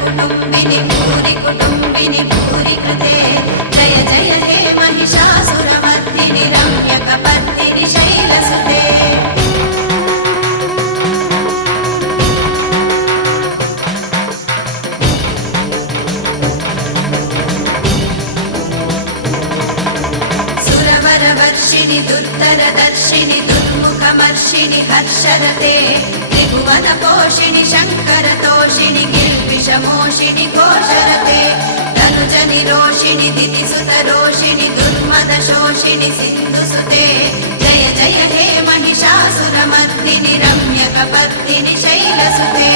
कुटुम्बिनि भूरि कुटुम्बिनि भूरि कृते जय जय हे महिषासुरमर्दिनि रम्यकपर्दिनि शैलसुते सुरवरवर्षिणि दुर्धरदर्शिनि दुर्मुखमर्षिणि हर्षरते त्रिभुवनपोषिणि शङ्करतोषिणि गिर्विषमोषिणि घोषरते तनुजनिरोषिणि दितिसुतरोषिणि दुर्मदशोषिणि सिन्धुसुते जय जय हे महिषासुरमर्दिनि रम्यकपर्दिनि शैलसुते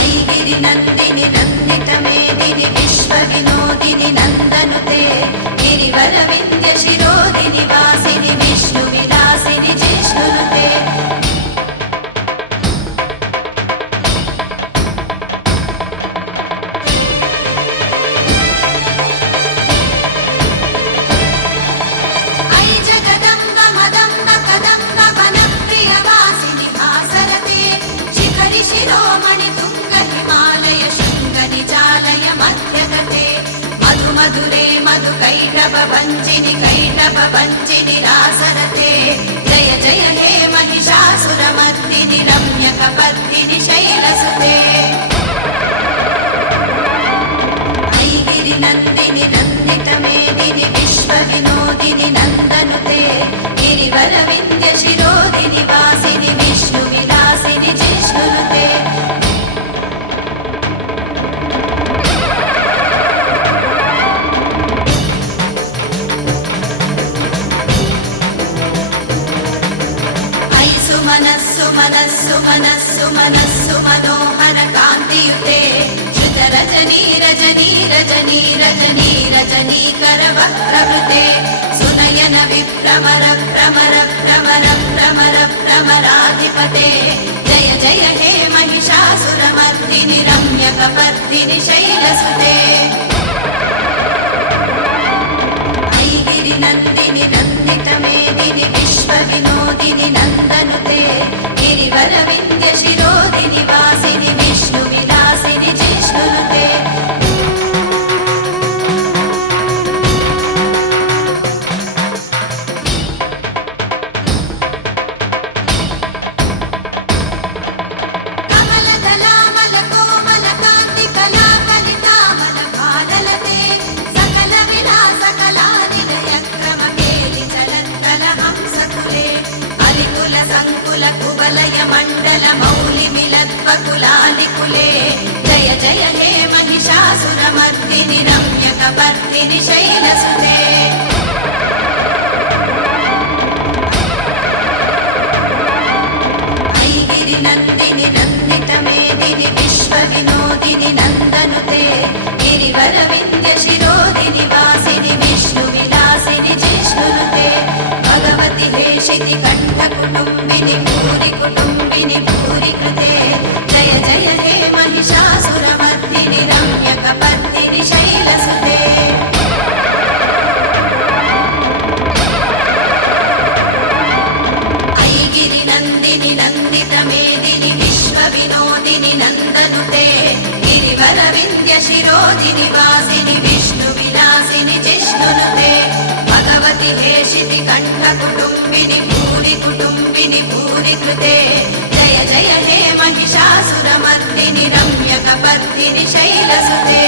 ऐगिरिनन्दिनि नन्दितमेदिनि विश्वविनोदिनि नन्दनुते गिरिवरविन्द्यशिरोदिनि वासिनि विष्णुविलासिनि जिष्णुनुते ऐ जगदम्ब मदम्ब कदम्ब वनप्रियवासिनि हासरते शिखरि शिरोमणि तुङ्ग हिमालय शृङ्गनिजालय मध्यगते मधु मधुरे मधु कैटभवञ्चिनि रासरते जय जय हे महिषासुरमर्दिनि रम्यकपर्दिनि शैलसुते ऐगिरिनन्दिनि नन्दितमेदिनि विश्वविनोदिनि नन्दनुते गिरिवरविन्द्यशिरोदिनि वासिनि विष्णुविलासिनि जिष्णुनुते मनस्सु मनस्सु मनस्सु मनस्सु मनोहर कान्तियुते श्रुत रजनी रजनी रजनी रजनी रजनीकर वक्रवृते सुनयन विभ्रमर भ्रमर भ्रमर भ्रमर भ्रमराधिपते जय जय हे महिषासुरमर्दिनि रम्यकपर्दिनि शैलसुते ऐगिरिनन्दिनि नन्दितमेदिनि विश्वविनोदिनि नन्दनुते गिरिवरविन्द्यशिरोदिनि वासिनि विष्णुविलासिनि जिष्णुनुते कमलदलामल कोमल कान्ति कलाकलितामल भाललते सकल विलास कलानिलय क्रमकेलि चलत्कल हंसकुले अलिकुल संकुल कुवलय मण्डल मौलि मिलद्वकुलालिकुले जय जय हे महिषासुरमर्दिनि रम्यकपर्दिनि शैलसुते ऐगिरिनन्दिनि नन्दितमेदिनि विश्वविनोदिनि नन्दनुते गिरिवरविन्द्यशिरोदिनि वासिनि विष्णुविलासिनि जिष्णुनुते भगवति हेशिति कण्ठकुटुम्बिनि भूरि कुटुम्बिनि भूरि कृते जय जय हे महिषासुरमर्दिनि रम्यकपर्दिनि शैलसुते ऐगिरिनन्दिनि नन्दितमेदिनि विश्वविनोदिनि नन्दनुते गिरिवरविन्द्यशिरोदिनि वासिनि विष्णुविलासिनि जिष्णुनुते भगवति हेशिति कण्ठकुटुम्बिनि भूरि कुटुम्बिनि भूरि कृते जय जय हे महिषासुरमर्दिनि रम्यकपर्दिनि शैलसुते ऐगिरिनन्दिनि नन्दितमेदिनि विश्वविनोदिनि नन्दनुते गिरिवरविन्द्यशिरोदिनि वासिनि विष्णुविलासिनि जिष्णुनुते भगवति हेशिति कण्ठकुटुम्बिनि भूरि कुटुम्बिनि भूरि कृते जय जय हे महिषासुरमर्दिनि रम्यकपर्दिनि शैलसुते